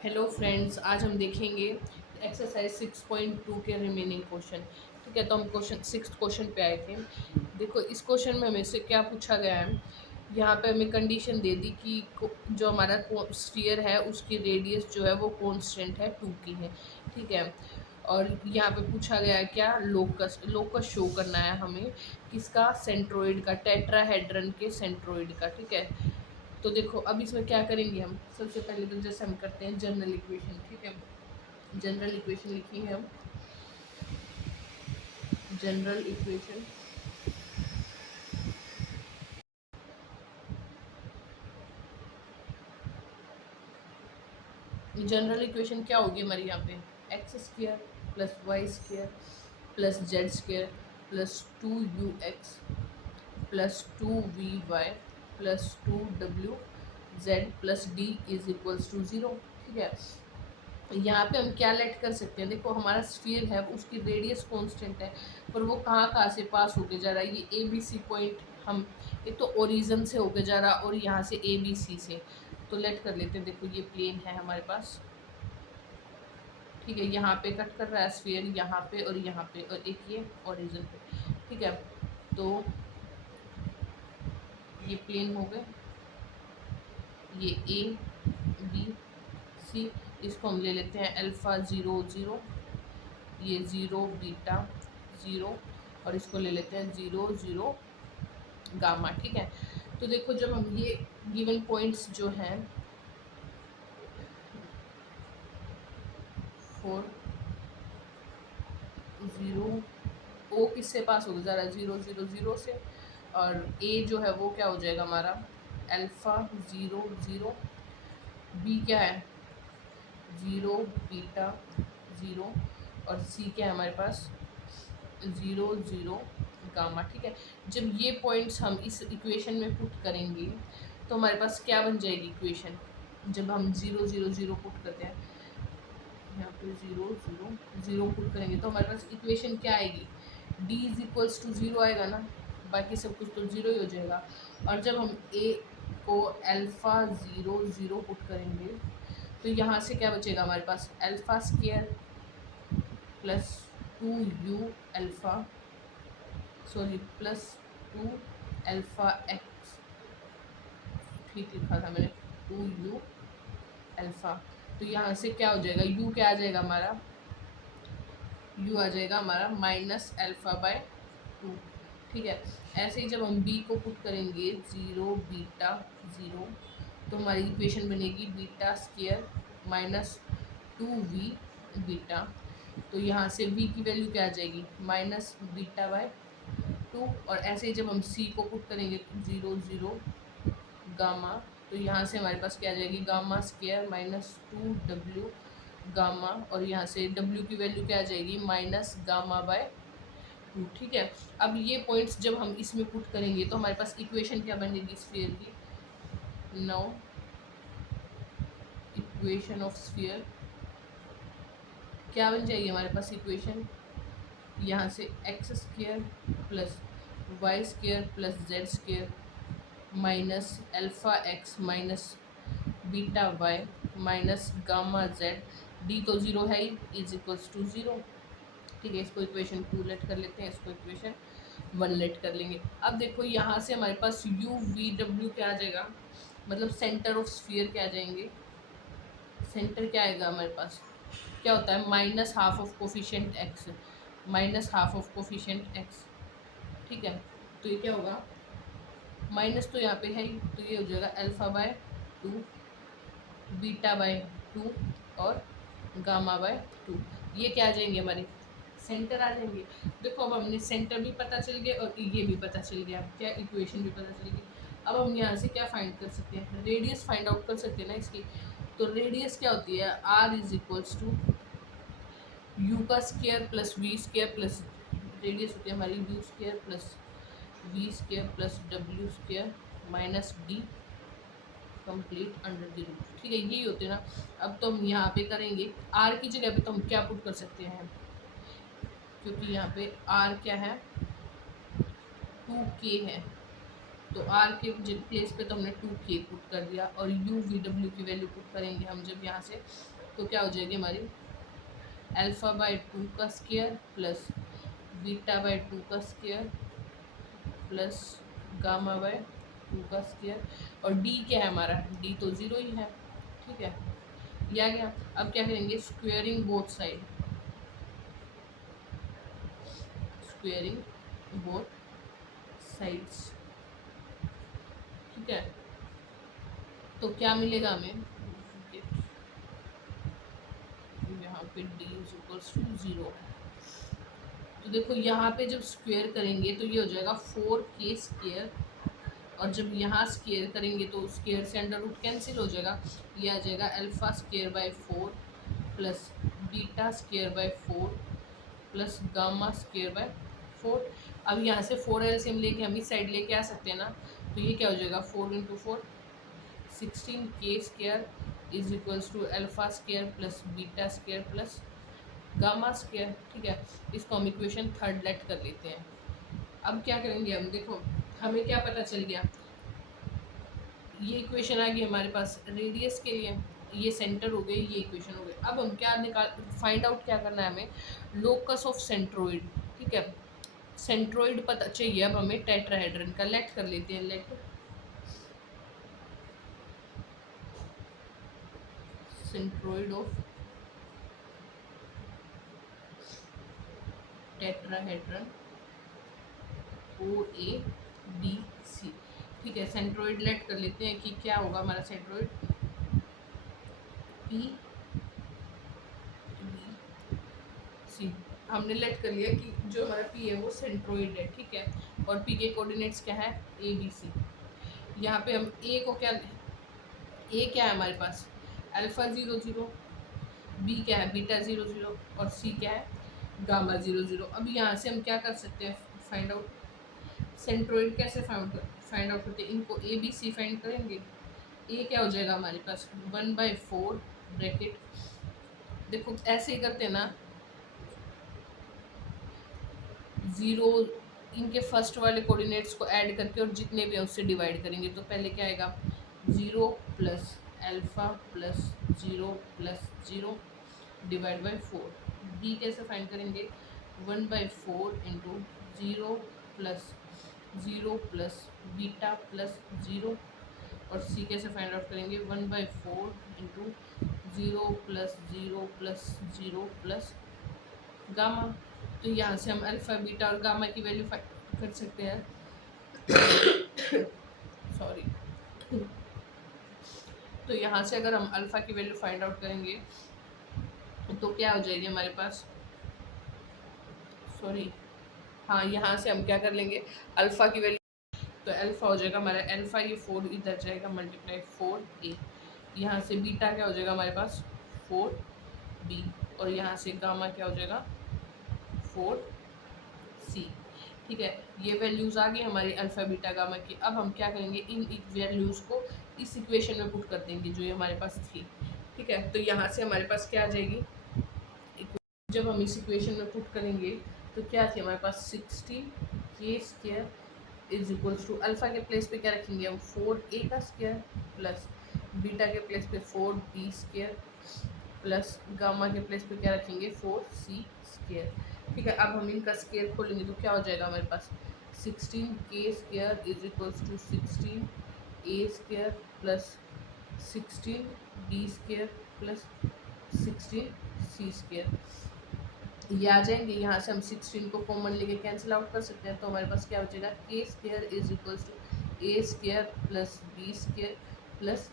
Hello friends, आज हम देखेंगे एक्सरसाइज 6.2 के रिमेनिंग क्वेश्चन। ठीक है, तो हम क्वेश्चन 6th क्वेश्चन पे आए थे। देखो, इस क्वेश्चन में हमें से क्या पूछा गया है। यहाँ पे हमें कंडीशन दे दी कि जो हमारा स्फीयर है उसकी रेडियस जो है वो कांस्टेंट है 2 की है। ठीक है, और यहाँ पे पूछा गया है क्या, लोकस लोकस शो करना है हमें, किसका, सेंट्रोइड का, टेट्राहेड्रन के सेंट्रोइड का। ठीक है, तो देखो अब इसमें क्या करेंगे हम। सबसे पहले तो जैसे हम करते हैं जनरल इक्वेशन। ठीक है, जनरल इक्वेशन लिखेंगे हम। जनरल इक्वेशन, जनरल इक्वेशन क्या होगी हमारी यहाँ पे, X square plus Y square plus Z square plus 2ux plus 2vy plus 2wz plus d is equals to 0। ठीक है, यहाँ पे हम क्या लेट कर सकते हैं। देखो, हमारा स्फीयर है उसकी रेडियस कांस्टेंट है, पर वो कहाँ से पास होके जा रहा है। ये ए बी सी पॉइंट, हम एक तो ओरिजन से होके जा रहा और यहाँ से ए बी सी से, तो लेट कर लेते हैं। देखो, ये प्लेन है हमारे पास। ठीक है, यहाँ पे कट कर रहा है स्फीयर, यहाँ पे और यहाँ पे, और एक ये ओरिजन पे। ठीक है, तो ये प्लेन हो गए, ये ए बी सी, इसको हम ले लेते हैं अल्फ़ा 0 0, ये 0 बीटा 0, और इसको ले लेते हैं 0 0 गामा। ठीक है, तो देखो जब हम ये गिवन पॉइंट्स जो हैं 4 0, ओ किससे पास होगा ज़रा, 0 0 0 से, और ए जो है वो क्या हो जाएगा हमारा, अल्फ़ा 0 0, बी क्या है 0 बीटा 0, और सी क्या है हमारे पास 0 0 गामा। ठीक है, जब ये पॉइंट्स हम इस इक्वेशन में पुट करेंगे तो हमारे पास क्या बन जाएगी इक्वेशन। जब हम 0 0 0 पुट करते हैं, यहाँ पे 0 0 0 पुट करेंगे तो हमारे पास इक्वेशन क्या आएगी, d इज इक्वल्स टू 0 आएगा ना, बाकी सब कुछ तो 0 ही हो जाएगा। और जब हम a को अल्फ़ा 0 0 पुट करेंगे तो यहाँ से क्या बचेगा हमारे पास, alpha square plus 2u alpha, sorry plus 2 alpha x, ठीक लिखा था मैंने, 2u अल्फ़ा। तो यहाँ से क्या हो जाएगा, u क्या आ जाएगा हमारा, u आ जाएगा हमारा माइनस अल्फ़ा बाय 2। ठीक है, ऐसे ही जब हम b को पुट करेंगे 0 बीटा 0, तो हमारी इक्वेशन बनेगी beta square minus 2v beta. तो यहाँ से v की वैल्यू क्या आ जाएगी, माइनस बीटा बाय 2, और ऐसे ही जब हम c को पुट करेंगे 0 0 गामा, तो यहाँ से हमारे पास क्या आ जाएगी, gamma square minus 2w gamma, और यहाँ से w की वैल्यू क्या आ जाएगी, माइनस गामा बाय 2। ठीक है, अब ये पॉइंट्स जब हम इसमें पुट करेंगे तो हमारे पास इक्वेशन क्या बनेगी स्फीयर की। नाउ इक्वेशन ऑफ स्फीयर क्या बन जाएगी हमारे पास इक्वेशन, यहाँ से X square plus Y square plus Z square minus alpha X minus beta Y minus gamma Z, D तो 0 है ही, इज इक्वल्स टू 0। ठीक है, इसको इक्वेशन 2 लेट कर लेते हैं, इसको इक्वेशन 1 लेट कर लेंगे। अब देखो यहाँ से हमारे पास यू वी डब्ल्यू क्या आ जाएगा, मतलब सेंटर ऑफ स्फीयर क्या आ जाएंगे, सेंटर क्या आएगा हमारे पास, क्या होता है minus half of coefficient x, minus half of coefficient x. ठीक है, तो ये क्या होगा, माइनस तो यहाँ पे है ही, तो ये हो जाएगा अल्फ़ा बाय 2 बीटा बाय 2 और गामा बाय 2। ये क्या आ जाएंगे हमारे, सेंटर आ जाएंगे। देखो अब हमने सेंटर भी पता चल गया और ये भी पता चल गया, क्या इक्वेशन भी पता चल गई। अब हम यहाँ से क्या फाइंड कर सकते हैं, रेडियस फाइंड आउट कर सकते हैं ना इसकी। तो रेडियस क्या होती है, r is equals to u का square plus v square plus, radius होती है हमारी u square plus v square plus डब्ल्यू square minus d complete under the root. ठीक है, यही होते हैं ना। अब तो हम यहाँ पे करेंगे r की जगह पे तो हम क्या पुट कर सकते हैं, क्योंकि यहाँ पे r क्या है 2k है, तो आर के प्लेस पे तो हमने 2k पुट कर दिया, और यू वी डब्ल्यू की वैल्यू पुट करेंगे हम जब यहाँ से, तो क्या हो जाएगी हमारी अल्फ़ा बाई 2 का स्क्वायर प्लस बीटा बाई 2 का स्क्वायर प्लस गामा बाय 2 का स्क्वायर, और डी क्या है हमारा, डी तो 0 ही है, ठीक है, ये आ गया। अब क्या करेंगे, squaring both side, squaring both sides, ठीक है। तो क्या मिलेगा हमें, यहाँ पे d इज इक्वल्स टू 0। तो देखो यहाँ पे जब स्क्वेयर करेंगे तो ये हो जाएगा 4k स्क्वेयर, और जब यहाँ स्क्वेयर करेंगे तो स्क्वेयर से अंडर रूट कैंसिल हो जाएगा, ये आ जाएगा alpha square by 4 plus beta square by 4 plus gamma square by 4। अब यहाँ से 4 एलसीएम लेके हम इस साइड लेके आ सकते हैं ना, तो ये क्या हो जाएगा 4 into 4 16k square is equals to alpha square plus beta square plus gamma square, ठीक है। इसको हम इक्वेशन थर्ड लेट कर लेते हैं। अब क्या करेंगे हम, देखो हमें क्या पता चल गया, ये इक्वेशन आ गई हमारे पास रेडियस के लिए, ये सेंटर हो गए, ये इक्वेशन हो गए। अब हम क्या निकाल फाइंड आउट क्या करना है हमें, लोकस ऑफ सेंट्रोइड, ठीक है। सेंट्रोइड पता चाहिए अब हमें टेट्राहेड्रन का, लेट कर लेते हैं, let centroid of tetrahedron O A B C, ठीक है। सेंट्रोइड लेट कर लेते हैं कि क्या होगा हमारा सेंट्रोइड, पी बी सी, हमने लेट कर लिया कि जो हमारा पी है वो सेंट्रोइड है, ठीक है। और पी के कोऑर्डिनेट्स क्या है, ए बी सी। यहाँ पे हम ए को क्या, ए क्या है हमारे पास अल्फ़ा 0 0, बी क्या है बीटा 0 0, और सी क्या है गामा 0 0। अब यहाँ से हम क्या कर सकते हैं, फाइंड आउट सेंट्रोइड कैसे फाइंड आउट करते हैं, इनको ए बी सी फाइंड करेंगे। ए क्या हो जाएगा हमारे पास 1/4 ब्रैकेट, देखो ऐसे ही करते हैं ना, 0 इनके फर्स्ट वाले कोऑर्डिनेट्स को ऐड करके और जितने भी हैं उससे डिवाइड करेंगे। तो पहले क्या आएगा 0 plus alpha plus 0 plus 0 divide by 4। B कैसे फाइंड करेंगे 1/4 into 0 plus 0 plus beta plus 0, और सी कैसे फाइंड आउट करेंगे 1/4 into 0 plus 0 plus 0 plus gamma. तो यहाँ से हम अल्फ़ा बीटा और गामा की वैल्यू फाइंड कर सकते हैं सॉरी। तो यहाँ से अगर हम अल्फ़ा की वैल्यू फाइंड आउट करेंगे तो क्या हो जाएगी हमारे पास, सॉरी हाँ, यहाँ से हम क्या कर लेंगे अल्फ़ा की वैल्यू, तो अल्फ़ा हो जाएगा हमारा अल्फ़ा, ये 4 इधर जाएगा मल्टीप्लाई 4a, यहाँ से बीटा क्या हो जाएगा हमारे पास 4b, और यहाँ से गामा क्या हो जाएगा 4c, ठीक है। ये वैल्यूज़ आ गई हमारी अल्फ़ा बीटा गामा की। अब हम क्या करेंगे, इन वैल्यूज़ को इस इक्वेशन में पुट कर देंगे जो ये हमारे पास थी, ठीक है। तो यहाँ से हमारे पास क्या आ जाएगी, जब हम इस इक्वेशन में पुट करेंगे तो क्या थी हमारे पास 16k square is equals to alpha के प्लेस पे क्या रखेंगे हम 4a का स्क्वायर प्लस बीटा के प्लेस पे 4b स्क्वायर प्लस गामा के प्लेस पे क्या रखेंगे 4c स्क्वायर, ठीक है। अब हम इनका स्क्वायर खोलेंगे तो क्या हो जाएगा हमारे पास 16k square is equals to 16a square plus 16b square plus 16c square, ये आ जाएंगे। यहाँ से हम 16 को कॉमन लेके कैंसिल आउट कर सकते हैं, तो हमारे पास क्या बचेगा k square is equals to a square plus b square plus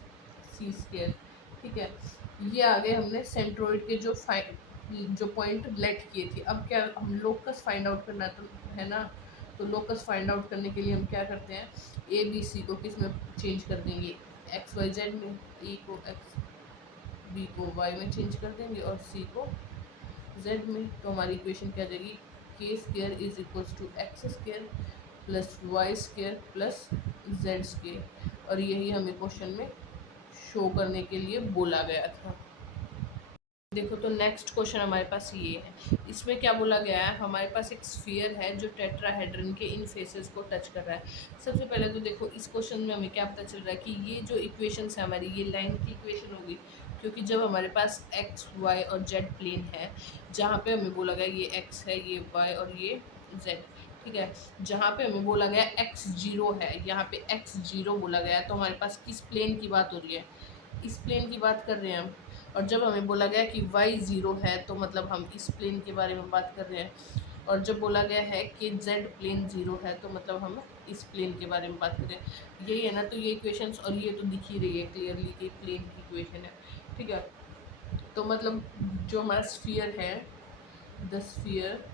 c square, ठीक है। ये आ गए हमने सेंट्रोइड के जो पॉइंट लेट किए थे। अब क्या हम लोकस फाइंड आउट करना तो है ना, तो लोकस फाइंड आउट करने के लिए हम क्या करते हैं ए बी सी को किस में चेंज कर देंगे एक्स वाई जेड में, ए को एक्स, बी को वाई में चेंज कर देंगे और सी को z में। तो हमारी इक्वेशन क्या आ जाएगी k square is equals to X square plus Y square plus Z square, और यही हमें क्वेश्चन में शो करने के लिए बोला गया था। देखो तो नेक्स्ट क्वेश्चन हमारे पास ये है, इसमें क्या बोला गया है, हमारे पास एक स्फीयर है जो टेट्राहेड्रन के इन फेसेस को टच कर रहा है। सबसे पहले तो देखो इस क्वेश्चन में हमें क्या पता चल रहा है कि ये जो इक्वेशंस है हमारी, ये लाइन की इक्वेशन होगी, क्योंकि जब हमारे पास एक्स वाई और जेड प्लेन है, जहाँ पे हमें बोला गया ये एक्स है, ये वाई और ये जेड, ठीक है, जहाँ पे हमें बोला गया एक्स जीरो है, यहाँ पे एक्स जीरो बोला गया है, तो हमारे पास किस प्लेन की बात हो रही है, इस प्लेन की बात कर रहे हैं हम। और जब हमें बोला गया कि y ज़ीरो है, तो मतलब हम इस प्लेन के बारे में बात कर रहे हैं। और जब बोला गया है कि z प्लेन ज़ीरो है, तो मतलब हम इस प्लेन के बारे में बात कर रहे हैं। यही है ना, तो ये इक्वेशंस, और ये तो दिख ही रही है क्लियरली कि प्लेन की इक्वेशन है, ठीक है। तो मतलब जो हमारा स्फीयर है, the sphere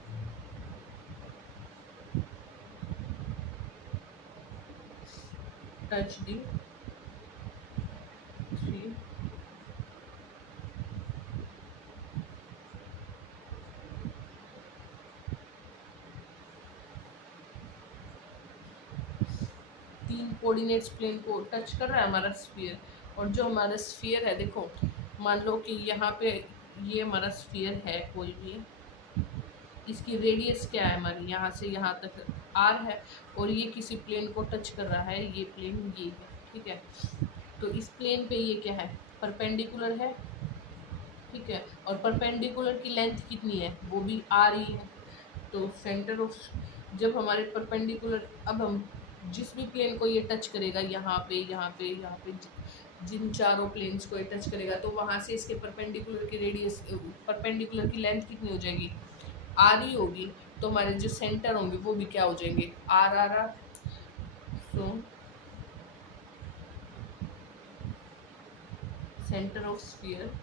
touch the three तीन कोऑर्डिनेट्स प्लेन को टच कर रहा है हमारा स्फीयर। और जो हमारा स्फीयर है, देखो मान लो कि यहाँ पे ये हमारा स्फीयर है कोई भी, इसकी रेडियस क्या है हमारी, यहाँ से यहाँ तक आर है, और ये किसी प्लेन को टच कर रहा है, ये प्लेन ये है, ठीक है। तो इस प्लेन पे ये क्या है, परपेंडिकुलर है, ठीक है, और परपेंडिकुलर की लेंथ कितनी है, वो भी आर ही है। तो सेंटर ऑफ, जब हमारे परपेंडिकुलर, अब हम जिस भी प्लेन को ये टच करेगा, यहाँ पे यहाँ पे यहाँ पे जिन चारों प्लेन्स को ये टच करेगा, तो वहाँ से इसके परपेंडिकुलर की रेडियस, परपेंडिकुलर की लेंथ कितनी हो जाएगी, आर ही होगी। तो हमारे जो सेंटर होंगे वो भी क्या हो जाएंगे, R R R. So centre of sphere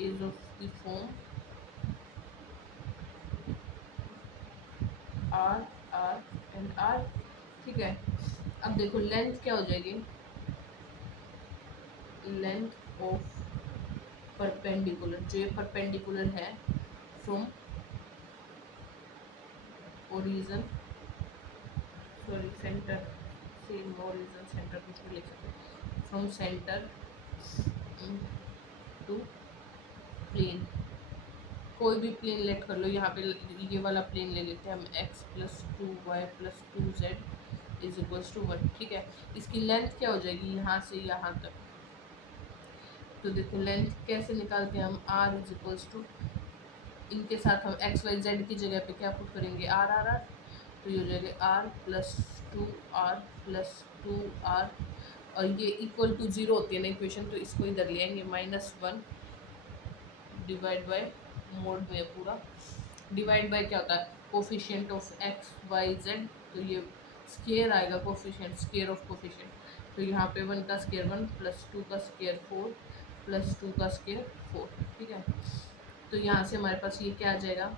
is of the form R R and R, ठीक है। अब देखो लेंथ क्या हो जाएगी, लेंथ ऑफ परपेंडिकुलर, जो ये परपेंडिकुलर है from origin, sorry centre, same origin centre कुछ भी लिख सकते, फ्रॉम सेंटर टू प्लेन, कोई भी प्लेन लेट कर लो, यहाँ पे ये वाला प्लेन ले लेते हैं हम, x plus two Y plus two Z is equals to one, ठीक है। इसकी लेंथ क्या हो जाएगी, यहाँ से यहाँ तक। तो देखो लेंथ कैसे निकालते हैं हम, r इज इक्वल्स टू, इनके साथ हम x y z की जगह पे क्या पुट करेंगे, r r r, तो ये हो जाएगा r plus two R plus two R, और ये इक्वल टू जीरो होती है ना इक्वेशन, तो इसको इधर ले आएंगे, minus one divide by mod में पूरा, डिवाइड बाय क्या होता है, coefficient of X Y Z, तो ये स्केयर आएगा, कोफिशिएंट स्केयर ऑफ कोफिशिएंट, तो यहाँ पे वन का स्केयर वन प्लस टू का स्केयर फोर प्लस टू का स्केयर फोर, ठीक है। तो यहाँ से हमारे पास ये क्या आ जाएगा,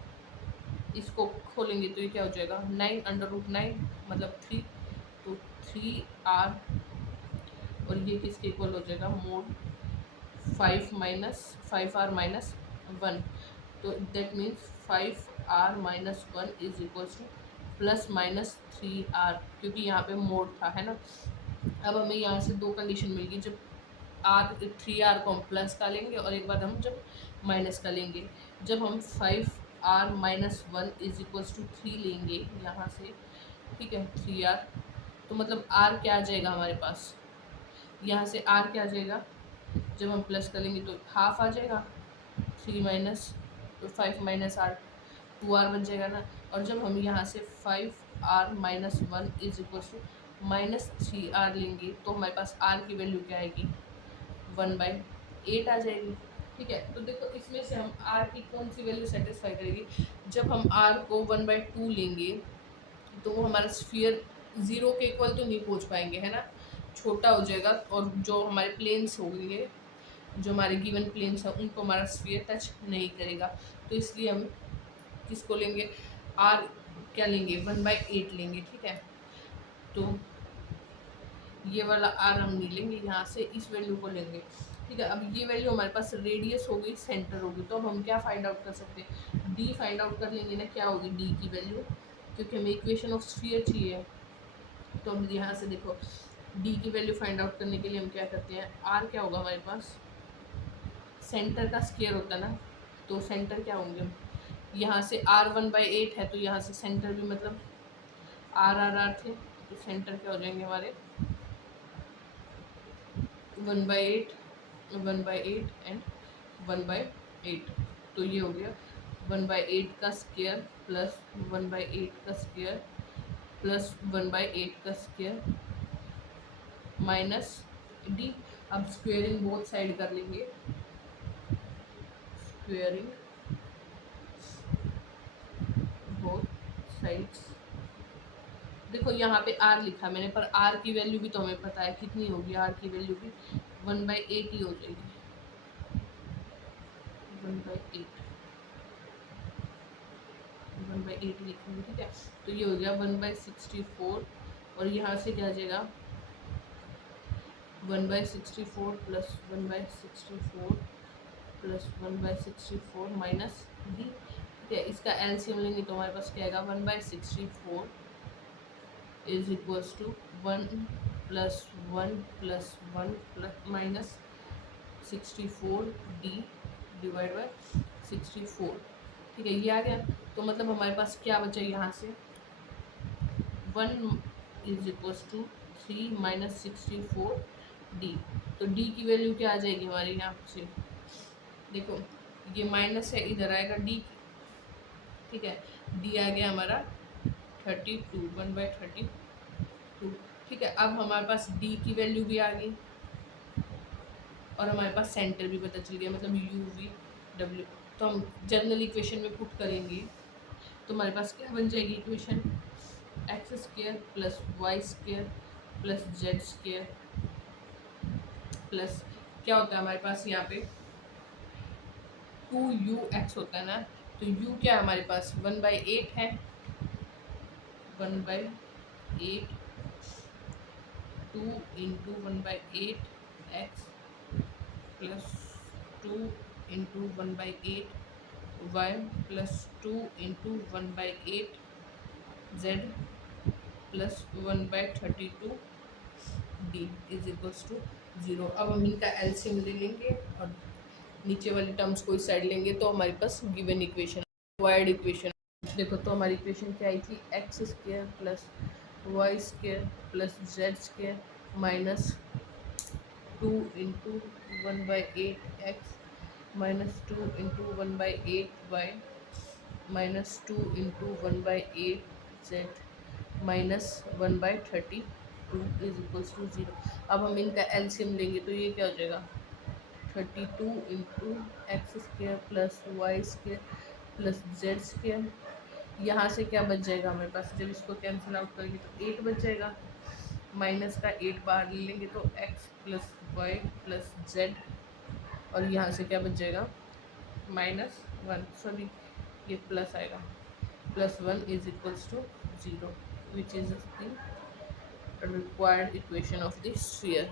इसको खोलेंगे तो ये क्या हो जाएगा, नाइन अंडर रूट नाइन मतलब थ्री, तो थ्री आर, और ये किसके इक्वल हो जाएगा, mod five are minus one, तो that means five are minus one is equals to plus minus three r, क्योंकि यहाँ पे मोड था, है ना। अब हमें यहाँ से दो कंडीशन मिल गई, जब आर थ्री आर को हम प्लस का लेंगे, और एक बार हम जब माइनस का लेंगे, जब हम five are minus one is equals to three लेंगे यहाँ से, ठीक है, थ्री आर, तो मतलब आर क्या आ जाएगा हमारे पास, यहाँ से आर क्या आ जाएगा, जब हम प्लस करेंगे तो हाफ आ जाएगा, थ्री माइनस, तो five minus R, two R बन जाएगा ना। और जब हम यहाँ से five are minus one is equal to minus three R लेंगे, तो हमारे पास आर की वैल्यू क्या आएगी, वन बाई एट आ जाएगी, ठीक है। तो देखो इसमें से हम आर की कौन सी वैल्यू सेटिस्फाई करेगी, जब हम आर को वन बाई टू लेंगे, तो वो हमारा स्फीयर ज़ीरो के इक्वल तो नहीं पहुँच पाएंगे, है ना, छोटा हो जाएगा, और जो हमारे प्लेन्स होंगे, जो हमारे गिवन प्लेन्स हैं, उनको हमारा स्फीयर टच नहीं करेगा। तो इसलिए हम किसको लेंगे, आर क्या लेंगे, वन बाई एट लेंगे, ठीक है। तो ये वाला आर हम नहीं लेंगे, यहाँ से इस वैल्यू को लेंगे, ठीक है। अब ये वैल्यू हमारे पास रेडियस होगी, सेंटर होगी, तो अब हम क्या फाइंड आउट कर सकते हैं, डी फाइंड आउट कर लेंगे ना, क्या होगी डी की वैल्यू, क्योंकि हमें इक्वेशन ऑफ स्फीयर चाहिए। तो हम यहाँ से देखो डी की वैल्यू फाइंड आउट करने के लिए हम क्या करते हैं, आर क्या होगा हमारे पास, सेंटर का स्क्वायर होता है ना, तो सेंटर क्या होंगे, यहाँ से आर 1/8 है तो यहाँ से सेंटर भी मतलब आर थे, तो सेंटर क्या हो जाएंगे हमारे 1/8, 1/8 एंड 1/8, तो ये हो गया 1/8 का स्क्वायर प्लस 1/8 का स्क्वायर प्लस 1/8 का स्क्वायर माइनस डी। अब स्क्वेयरिंग बोथ साइड कर लेंगे, स्क्वेयरिंग बोथ साइड्स। देखो यहाँ पे आर लिखा मैंने, पर आर की वैल्यू भी तो हमें पता है कितनी होगी, आर की वैल्यू भी 1/8 ही हो जाएगी, 1/8, 1/8 लिखेंगे, ठीक है। तो ये हो गया 1/64 और यहाँ से क्या आ जाएगा 1/64 प्लस 1/64 प्लस 1/64 माइनस डी, ठीक है। इसका एलसीएम लेंगे तो हमारे पास क्या आएगा 1/64 is equals to 1 plus 1 plus 1 plus minus 64 D divide by 64, ठीक है। ये आ गया, तो मतलब हमारे पास क्या बचा यहाँ से 1 is equals to 3 minus 64 D. तो डी की वैल्यू क्या आ जाएगी हमारे यहाँ से, देखो ये माइनस है, इधर आएगा डी, ठीक है। डी आ गया हमारा 32, 1/32, ठीक है। अब हमारे पास डी की वैल्यू भी आ गई और हमारे पास सेंटर भी पता चल गया, मतलब यू वी डब्ल्यू। तो हम जनरल इक्वेशन में पुट करेंगे तो हमारे पास क्या बन जाएगी equation, X square plus Y square plus Z square plus क्या होता है हमारे पास यहाँ पे 2ux होता है ना, तो u क्या है हमारे पास 1/8 है, 1/8 2 into 1/8 X plus 2 into 1/8 Y plus 2 into 1/8 Z plus 1/32 D is equals to 0। अब हम इनका एलसीएम ले लेंगे और नीचे वाली टर्म्स को इस साइड लेंगे तो हमारे पास गिवन इक्वेशन, वाइड इक्वेशन। देखो तो हमारी इक्वेशन क्या आई थी, X square plus Y square plus Z square minus 2 into 1/8 X minus 2 into 1/8 Y minus 2 into 1/8 Z minus 1/32 is equals to 0। अब हम इनका एलसीएम लेंगे तो ये क्या हो जाएगा 32 into X square plus Y square plus Z square, यहाँ से क्या बच जाएगा हमारे पास, जब इसको कैंसिल आउट करेंगे तो 8 बच जाएगा, माइनस का 8 बाहर ले लेंगे तो X plus Y plus Z और यहाँ से क्या बच जाएगा -1, सॉरी ये प्लस आएगा, +1 is equals to 0 which is the required equation of the sphere.